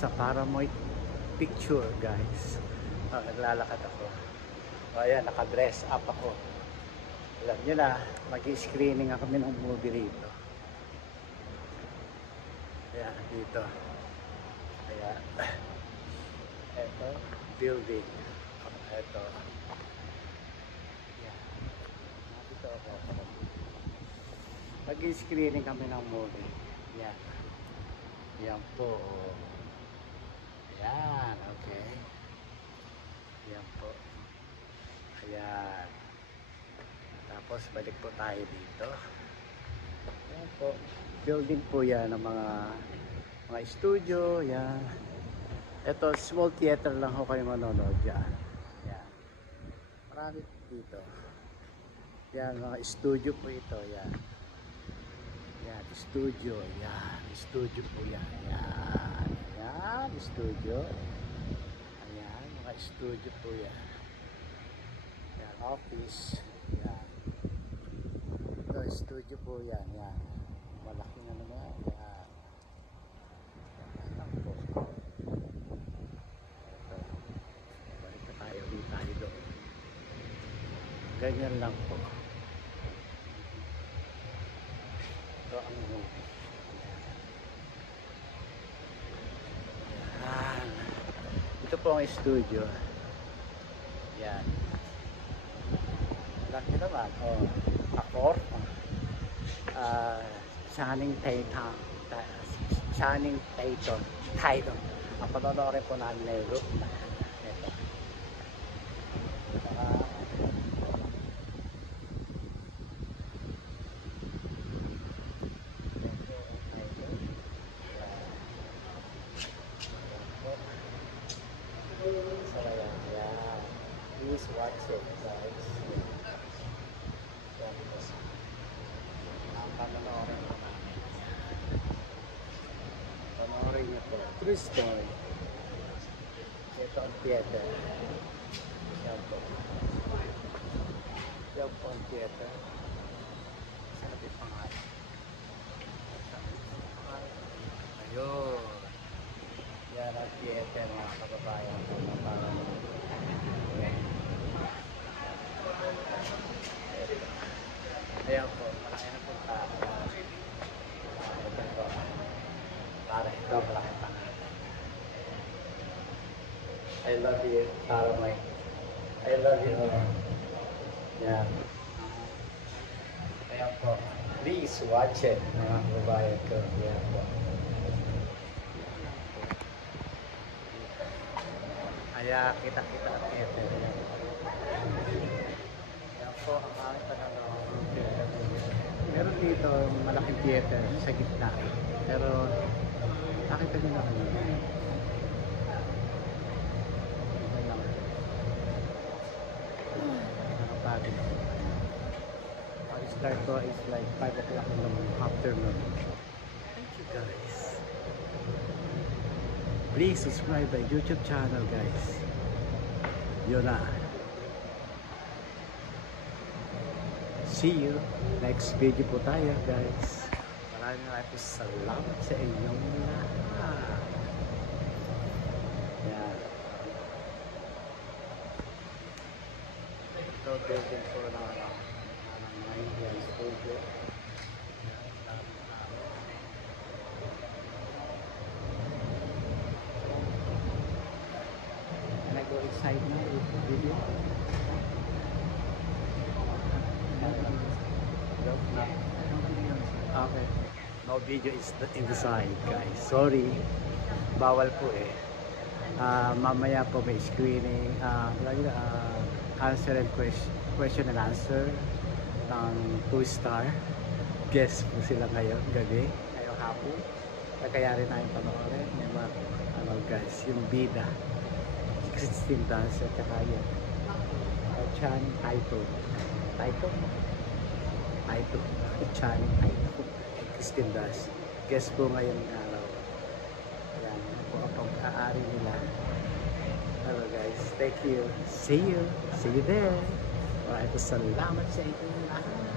sa Paramoy Picture, guys. Naglalakad ako. Ayan, naka-dress up ako. Alam nyo na, mag-screening kami ng movie rito. Ayan, dito. Ayan. Ito, building. Ito. Ayan. Dito ako. Mag-screening kami ng movie. Ayan. Ayan po. Ayan, okay. Ayan po. Ayan. Tapos balik po tayo dito. Ayan po. Building po yan ng mga studio. Ayan. Ito, small theater lang ho kayo manonood dyan. Ayan. Marami dito. Ayan, mga studio po ito. Ayan. Ayan, studio. Ayan, studio po yan. Ayan. Ayan, studio. Ayan, mga studio po yan. Ayan, office. Ayan. Ito, studio po yan. Ayan. Malaking ano na. Ayan. Ayan lang po. Ito. Balik na tayo. Ulit tayo doon. Ganyan lang po. Ito ang movie. Ayan. Ito po ang studio. Ayan. Laki naman. Oh, Accor. Channing Tatum. Channing Tatum. Ang panonorin po namin na yung room. Ito. Please watch it, guys. Panoorin po namin. Panoorin niyo po. True story. Ito ang theater. Yan po. Yan po ang theater. Saan natin pangalan? Ayun. Yan ang theater, mga kababayan. Ayan po, malaki na po tayo. Ito po. Para ito, malaki pa. I love you, Paramoy. I love you all. Yan. Ayan po. Please watch it, mga kababayan ko. Ayan po. Kaya kita-kita ang theater. Yan po ang aming pananaw. Meron dito malaking theater sa gitna. Pero nakita nyo na kami. Ito lang. Nakapagod. Ang start ko is like 5 o'clock in the afternoon. Thank you guys. Please subscribe my YouTube channel, guys. Yun na. See you next video po tayo, guys. Maraming salamat sa inyong lahat. Yan. Ito building po ng mga Indian studio. Can I go inside now with the video? Okay. No video is in the side, guys. Sorry. Bawal po eh. Mamaya po may screening. Answer and question and answer ng 2-star. Guest po sila ngayon, gabi. Ngayong hapon. Kaya rin namin panoorin. Yung mga, guys, yung bida. 16 dance at saka yun. Chan Taito. Chan Taito. Christine Das. Guest po ngayon ng araw. Ayan, po ang pag-aari nila. Hello guys, thank you. See you there. Maraming salamat sa inyo lahat.